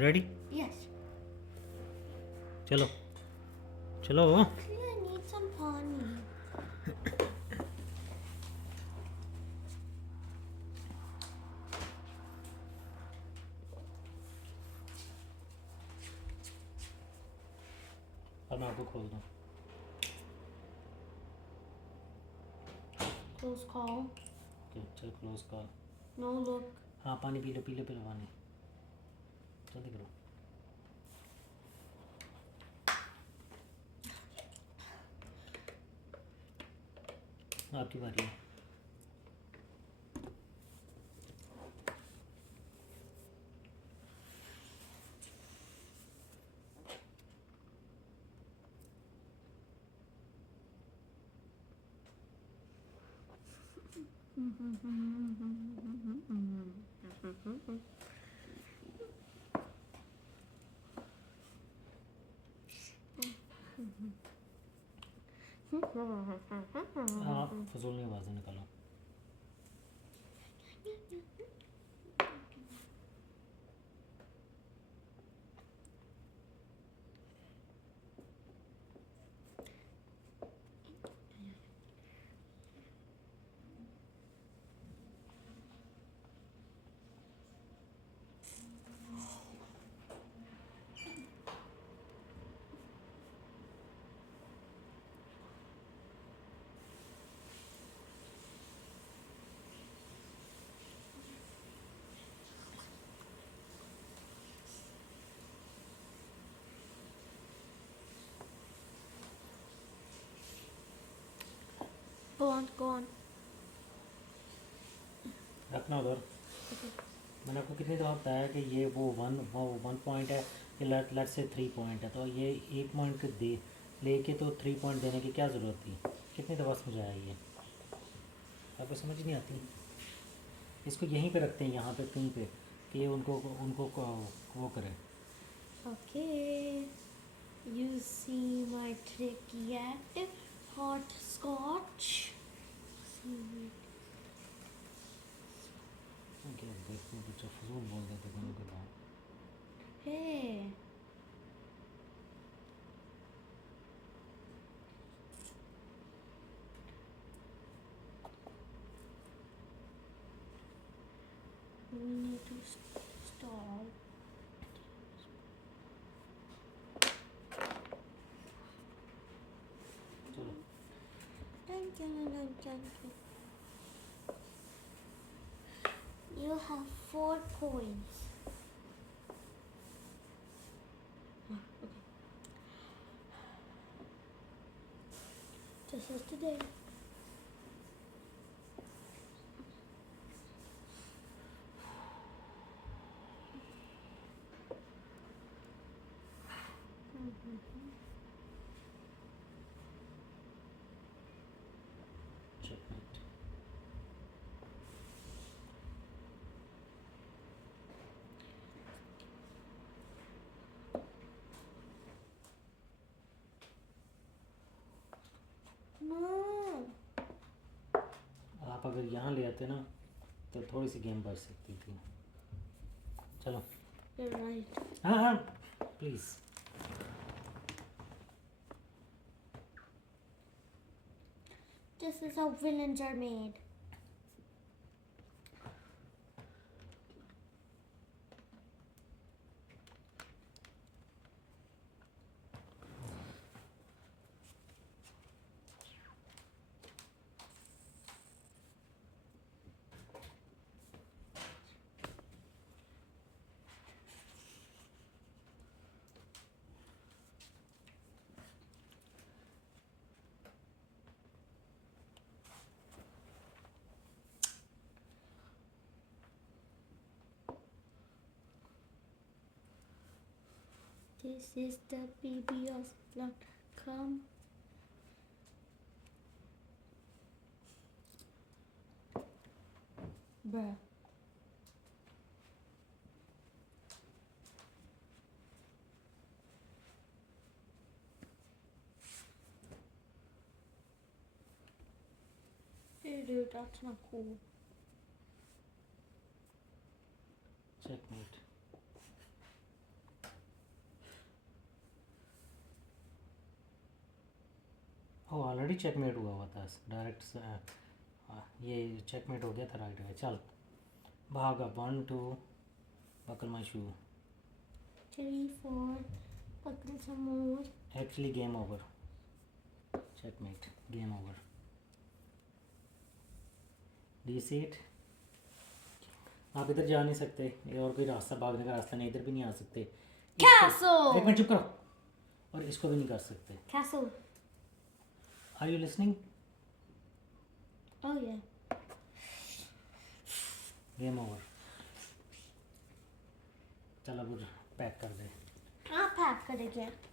Ready? Yes. चलो चलो. Actually, I need some honey. अब मैं आपको खोल दूँ. Close call. ओके चल क्लोज कर. No look. हाँ पानी पी लो पानी. जल्दी करो. आपकी बारी है. आप फजूल नहीं आवाज़ें निकालो. Go on. रखना उधर. मैंने आपको कितनी दफ़ा बताया कि ये वो वन पॉइंट है, ये लेट से 3 पॉइंट है, तो ये 1 पॉइंट के दे लेके तो 3 पॉइंट देने की क्या ज़रूरत थी. कितनी दफ़ा समझाया ये, आपको समझ नहीं आती. इसको यहीं पे रखते हैं, यहाँ पे कहीं पे, कि ये उनको वो करे. Okay. You see my trick yet? Hot scotch. See. क्या देखो कुछ फजूल बोल देते दोनों के नाम. Hey. We need to stall. चलो Thank you. You have 4 coins. Okay. Just as today. checkmate. No. आप अगर यहाँ ले आते ना तो थोड़ी सी गेम बढ़ सकती थी. चलो. You're right. हाँ please. This is how villains are made. This is the bbos.com. Bruh. Hey dude, that's not cool. checkmate. Already checkmate हुआ था डायरेक्ट। ये चेकमेट हो गया था राइट वे। चल भाग अब 1 2 buckle my shoe। 3 4 buckle some more। Actually game over। checkmate, game over। Do you see it? आप इधर जा नहीं सकते, ये और कोई रास्ता भागने का रास्ता नहीं, इधर भी नहीं आ सकते। Castle। एक मिनट चुप करो। और इसको भी नहीं कर सकते। Castle। Are you listening? Oh yeah। Game over। चल अब पैक कर दे। आप पैक करेंगे।